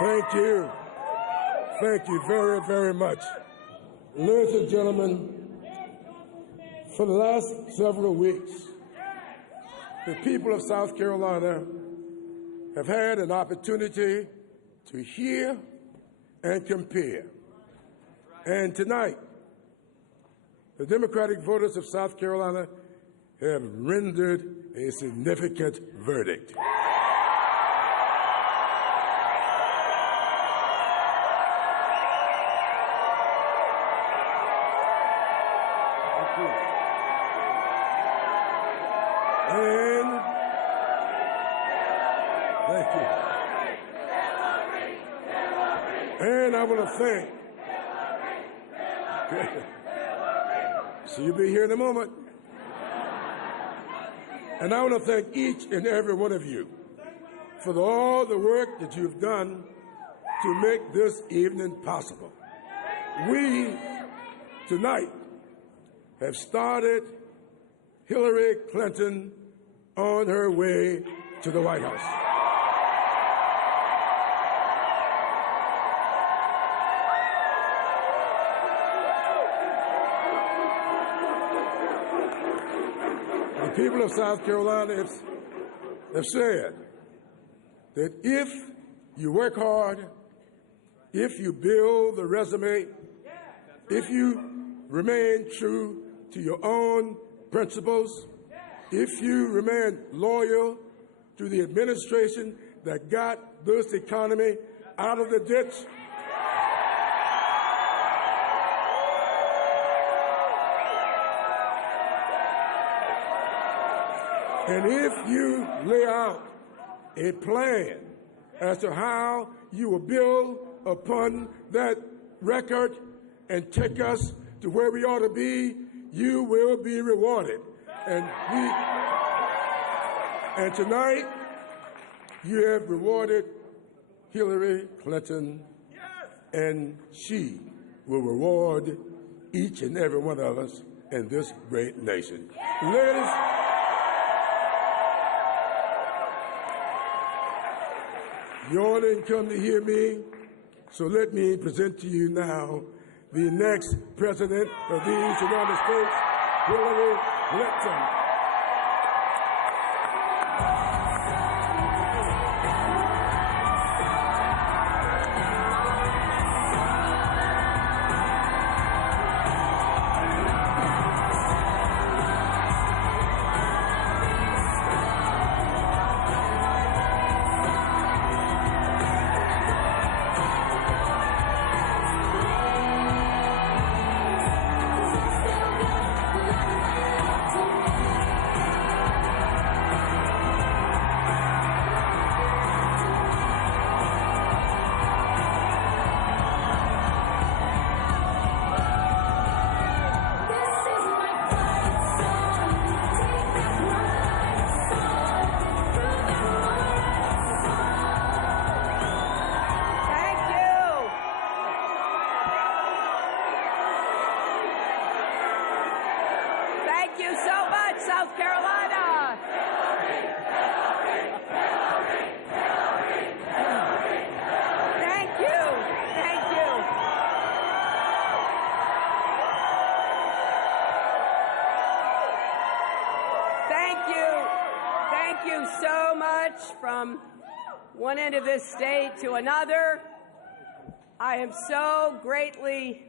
Thank you. Thank you very, very much. Ladies and gentlemen, for the last several weeks, the people of South Carolina have had an opportunity to hear and compare. And tonight, the Democratic voters of South Carolina have rendered a significant verdict. And thank you. And I want to thank. So you'll be here in a moment. And I want to thank each and every one of you for all the work that you've done to make this evening possible. We, tonight, have started Hillary Clinton on her way to the White House. The people of South Carolina have said that if you work hard, if you build the resume, if you remain true to your own principles, if you remain loyal to the administration that got this economy out of the ditch, and if you lay out a plan as to how you will build upon that record and take us to where we ought to be, you will be rewarded. And tonight, you have rewarded Hillary Clinton, and she will reward each and every one of us in this great nation. Ladies, you all didn't come to hear me, so let me present to you now the next President of these United States, Hillary Clinton. Thank you so much, South Carolina. Thank you. Thank you. Thank you. Thank you so much from one end of this state to another. I am so greatly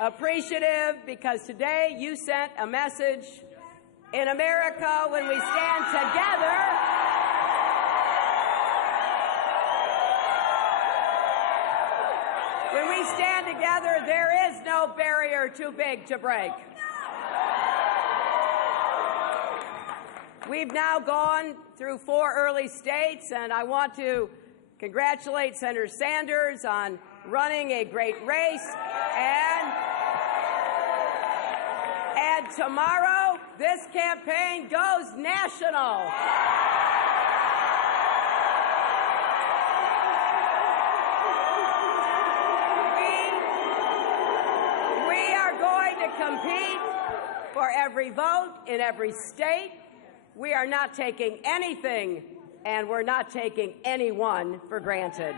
appreciative because today you sent a message in America when we stand together. When we stand together, there is no barrier too big to break. We've now gone through 4 early states, and I want to congratulate Senator Sanders on running a great race. And tomorrow, this campaign goes national. We are going to compete for every vote in every state. We are not taking anything, and we're not taking anyone for granted.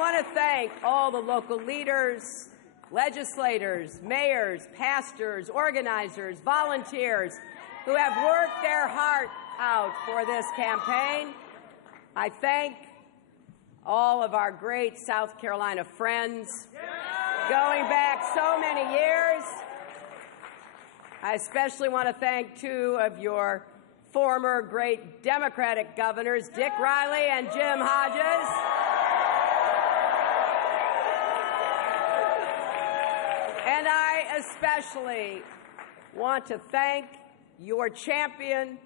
want to thank all the local leaders, legislators, mayors, pastors, organizers, volunteers who have worked their heart out for this campaign. I thank all of our great South Carolina friends going back so many years. I especially want to thank two of your former great Democratic governors, Dick Riley and Jim Hodges. And I especially want to thank your champion,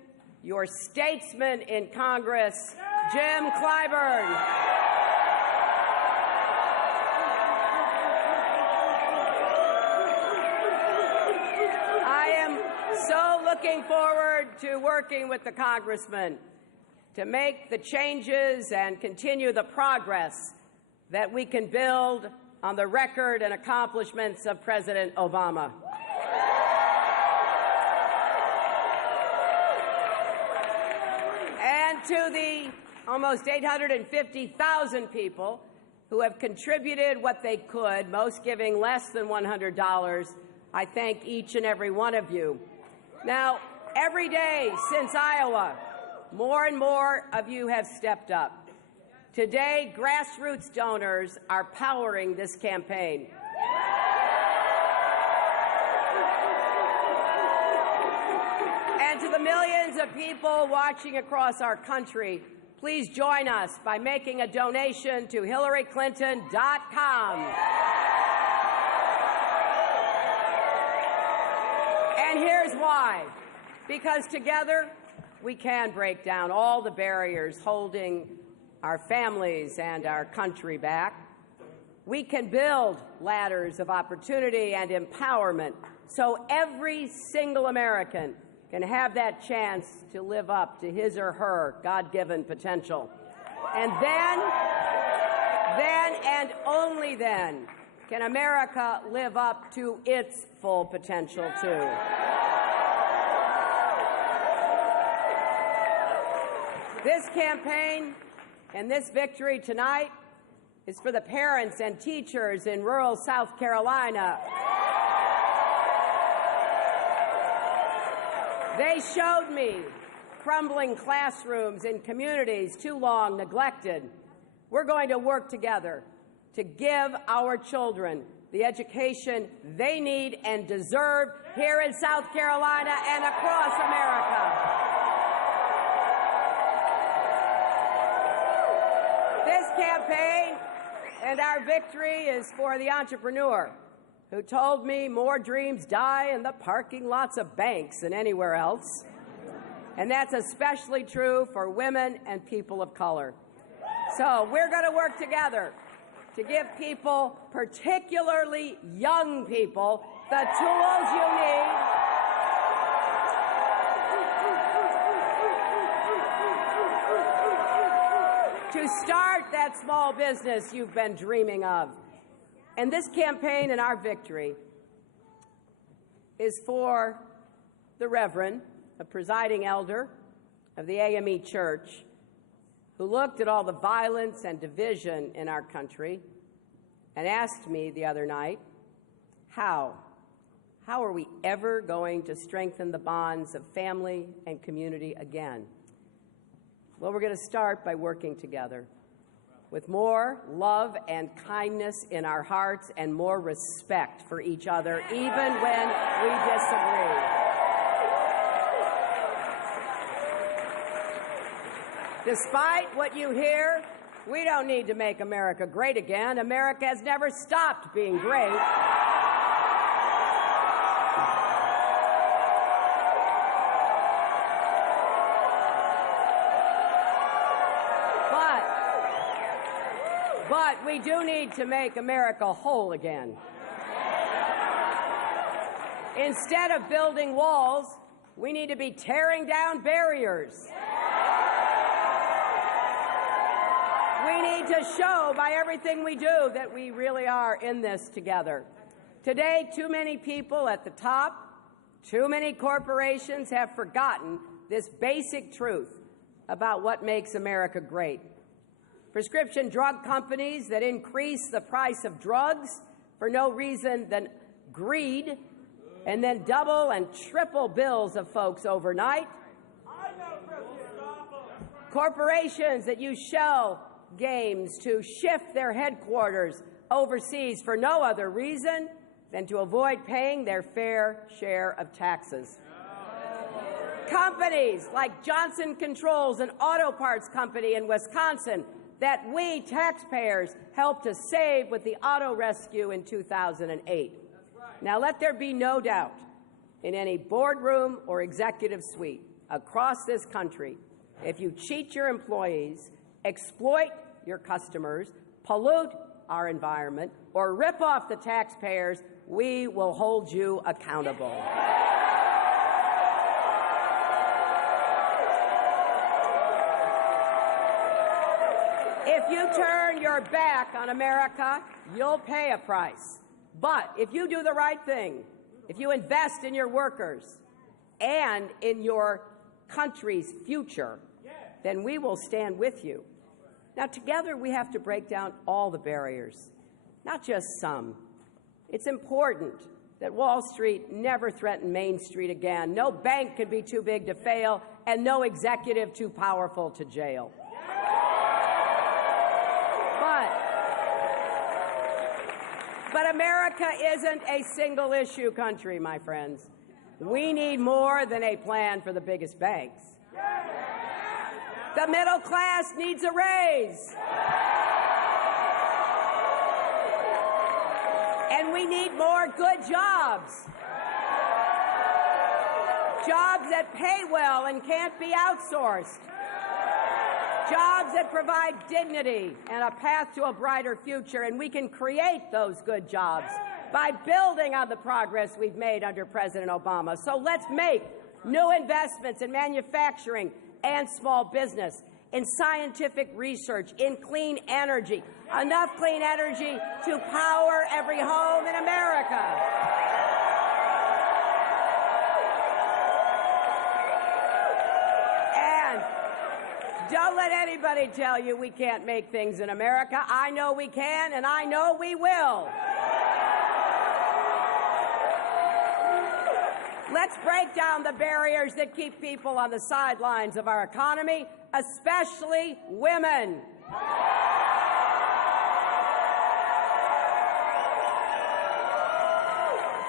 your statesman in Congress, Jim Clyburn. I am so looking forward to working with the congressman to make the changes and continue the progress that we can build on the record and accomplishments of President Obama. And to the almost 850,000 people who have contributed what they could, most giving less than $100, I thank each and every one of you. Now, every day since Iowa, more and more of you have stepped up. Today, grassroots donors are powering this campaign. And to the millions of people watching across our country, please join us by making a donation to HillaryClinton.com. And here's why. Because together, we can break down all the barriers holding our families and our country back. We can build ladders of opportunity and empowerment so every single American can have that chance to live up to his or her God-given potential. And then and only then can America live up to its full potential too. This campaign and this victory tonight is for the parents and teachers in rural South Carolina. They showed me crumbling classrooms in communities too long neglected. We're going to work together to give our children the education they need and deserve here in South Carolina and across America. This campaign and our victory is for the entrepreneur who told me more dreams die in the parking lots of banks than anywhere else. And that's especially true for women and people of color. So we're going to work together to give people, particularly young people, the tools you need to start that small business you've been dreaming of. And this campaign and our victory is for the Reverend, a presiding elder of the AME Church, who looked at all the violence and division in our country and asked me the other night, how are we ever going to strengthen the bonds of family and community again? Well, we're going to start by working together with more love and kindness in our hearts and more respect for each other, even when we disagree. Despite what you hear, we don't need to make America great again. America has never stopped being great. But we do need to make America whole again. Instead of building walls, we need to be tearing down barriers. We need to show by everything we do that we really are in this together. Today, too many people at the top, too many corporations have forgotten this basic truth about what makes America great. prescription drug companies that increase the price of drugs for no reason than greed, and then double and triple bills of folks overnight. Corporations that use shell games to shift their headquarters overseas for no other reason than to avoid paying their fair share of taxes. Companies like Johnson Controls, an auto parts company in Wisconsin that we taxpayers helped to save with the auto rescue in 2008. Now, let there be no doubt, in any boardroom or executive suite across this country, if you cheat your employees, exploit your customers, pollute our environment, or rip off the taxpayers, we will hold you accountable. If you turn your back on America, you'll pay a price. But if you do the right thing, if you invest in your workers and in your country's future, then we will stand with you. Now, together we have to break down all the barriers, not just some. It's important that Wall Street never threaten Main Street again. No bank can be too big to fail, and no executive too powerful to jail. But America isn't a single-issue country, my friends. We need more than a plan for the biggest banks. The middle class needs a raise. And we need more good jobs. Jobs that pay well and can't be outsourced. Jobs that provide dignity and a path to a brighter future, and we can create those good jobs by building on the progress we've made under President Obama. So let's make new investments in manufacturing and small business, in scientific research, in clean energy, enough clean energy to power every home in America. Don't let anybody tell you we can't make things in America. I know we can, and I know we will. Let's break down the barriers that keep people on the sidelines of our economy, especially women.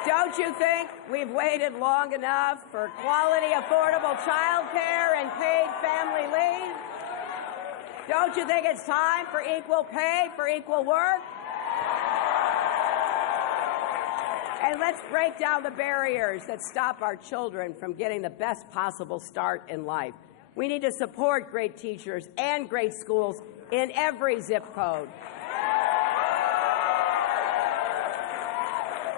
Don't you think we've waited long enough for quality, affordable child care and paid family leave? Don't you think it's time for equal pay for equal work? And let's break down the barriers that stop our children from getting the best possible start in life. We need to support great teachers and great schools in every zip code.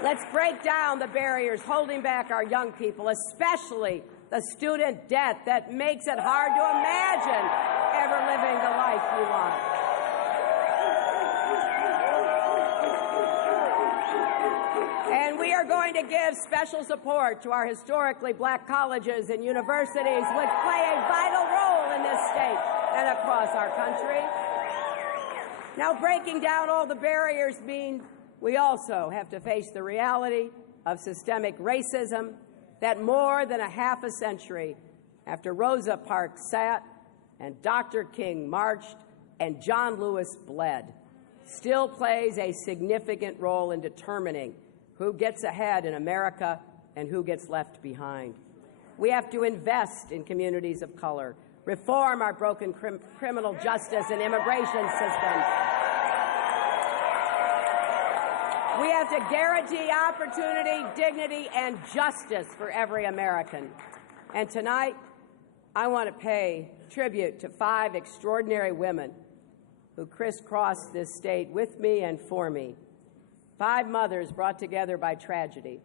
Let's break down the barriers holding back our young people, especially the student debt that makes it hard to imagine ever living the life you want. And we are going to give special support to our historically black colleges and universities, which play a vital role in this state and across our country. Now, breaking down all the barriers means we also have to face the reality of systemic racism that more than a half a century after Rosa Parks sat and Dr. King marched and John Lewis bled, still plays a significant role in determining who gets ahead in America and who gets left behind. We have to invest in communities of color, reform our broken criminal justice and immigration systems. We have to guarantee opportunity, dignity, and justice for every American. And tonight, I want to pay tribute to 5 extraordinary women who crisscrossed this state with me and for me. 5 mothers brought together by tragedy,